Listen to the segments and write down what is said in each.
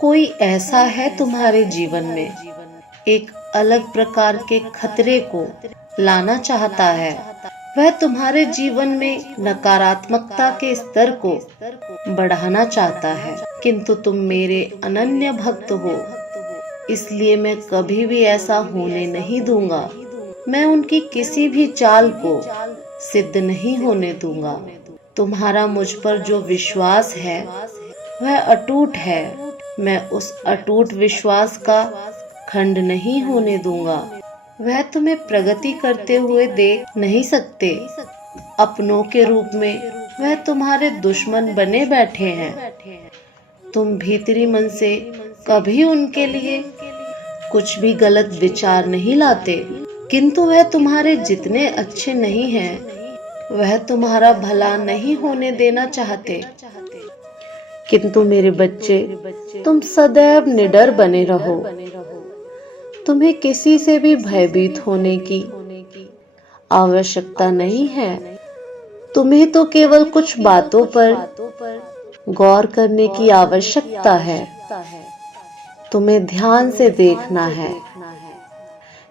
कोई ऐसा है तुम्हारे जीवन में, एक अलग प्रकार के खतरे को लाना चाहता है। वह तुम्हारे जीवन में नकारात्मकता के स्तर को बढ़ाना चाहता है, किंतु तुम मेरे अनन्य भक्त हो, इसलिए मैं कभी भी ऐसा होने नहीं दूंगा। मैं उनकी किसी भी चाल को सिद्ध नहीं होने दूंगा। तुम्हारा मुझ पर जो विश्वास है वह अटूट है। मैं उस अटूट विश्वास का खंड नहीं होने दूंगा। वह तुम्हें प्रगति करते हुए देख नहीं सकते। अपनों के रूप में वह तुम्हारे दुश्मन बने बैठे हैं। तुम भीतरी मन से कभी उनके लिए कुछ भी गलत विचार नहीं लाते, किंतु वह तुम्हारे जितने अच्छे नहीं हैं, वह तुम्हारा भला नहीं होने देना चाहते। किंतु मेरे बच्चे, तुम सदैव निडर बने रहो। तुम्हें किसी से भी भयभीत होने की आवश्यकता नहीं है। तुम्हें तो केवल कुछ बातों पर गौर करने की आवश्यकता है। तुम्हें ध्यान से देखना है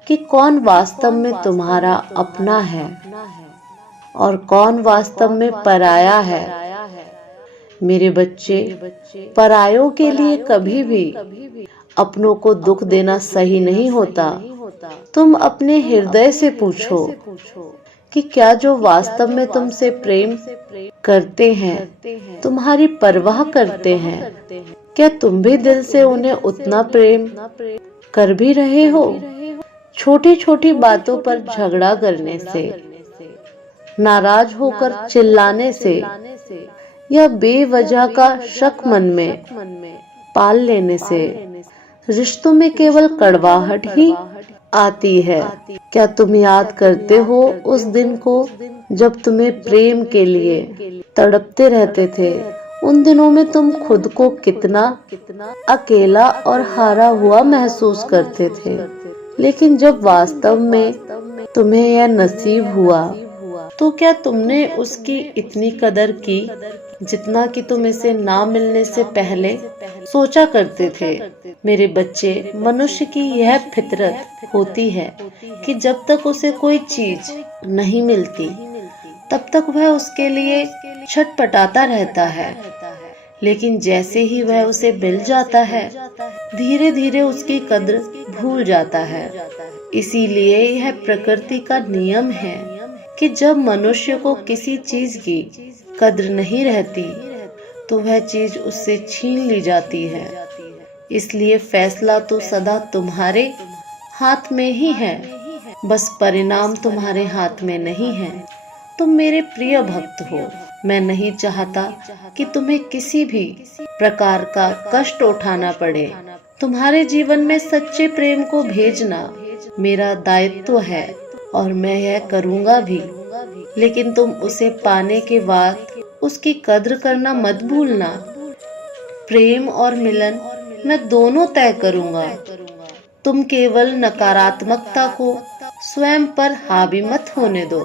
कि कौन वास्तव में तुम्हारा अपना है और कौन वास्तव में पराया है। मेरे बच्चे, परायों के लिए कभी भी अपनों को दुख देना सही नहीं होता। तुम अपने हृदय से पूछो कि क्या जो वास्तव में तुमसे प्रेम करते हैं, तुम्हारी परवाह करते हैं, क्या तुम भी दिल से उन्हें उतना प्रेम कर भी रहे हो? छोटी छोटी बातों पर झगड़ा करने से, नाराज होकर चिल्लाने से या बेवजह का शक मन में पाल लेने से रिश्तों में केवल कड़वाहट ही आती है। क्या तुम याद करते हो उस दिन को जब तुम्हें प्रेम के लिए तड़पते रहते थे? उन दिनों में तुम खुद को कितना अकेला और हारा हुआ महसूस करते थे, लेकिन जब वास्तव में तुम्हें यह नसीब हुआ तो क्या तुमने उसकी इतनी कदर की जितना कि तुम इसे ना मिलने से पहले सोचा करते थे? मेरे बच्चे, मनुष्य की यह फितरत होती है कि जब तक उसे कोई चीज नहीं मिलती तब तक वह उसके लिए छटपटाता रहता है, लेकिन जैसे ही वह उसे मिल जाता है, धीरे धीरे उसकी कद्र भूल जाता है। इसीलिए यह प्रकृति का नियम है कि जब मनुष्य को किसी चीज की कद्र नहीं रहती तो वह चीज उससे छीन ली जाती है। इसलिए फैसला तो सदा तुम्हारे हाथ में ही है, बस परिणाम तुम्हारे हाथ में नहीं है। तुम मेरे प्रिय भक्त हो। मैं नहीं चाहता कि तुम्हें किसी भी प्रकार का कष्ट उठाना पड़े। तुम्हारे जीवन में सच्चे प्रेम को भेजना मेरा दायित्व है और मैं यह करूँगा भी, लेकिन तुम उसे पाने के बाद उसकी कद्र करना मत भूलना। प्रेम और मिलन मैं दोनों तय करूँगा। तुम केवल नकारात्मकता को स्वयं पर हावी मत होने दो।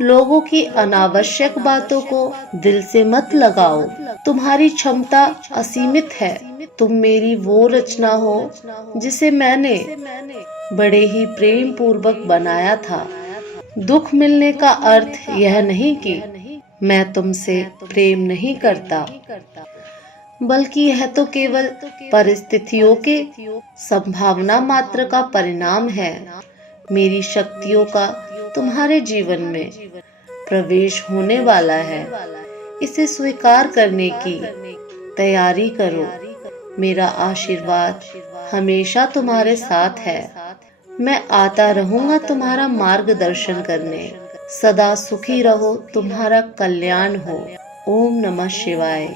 लोगों की अनावश्यक बातों को दिल से मत लगाओ। तुम्हारी क्षमता असीमित है। तुम मेरी वो रचना हो जिसे मैंने बड़े ही प्रेम पूर्वक बनाया था। दुख मिलने का अर्थ यह नहीं कि मैं तुमसे प्रेम नहीं करता, बल्कि यह तो केवल परिस्थितियों के संभावना मात्र का परिणाम है। मेरी शक्तियों का तुम्हारे जीवन में प्रवेश होने वाला है। इसे स्वीकार करने की तैयारी करो। मेरा आशीर्वाद हमेशा तुम्हारे साथ है। मैं आता रहूंगा तुम्हारा मार्गदर्शन करने। सदा सुखी रहो। तुम्हारा कल्याण हो। ओम नमः शिवाय।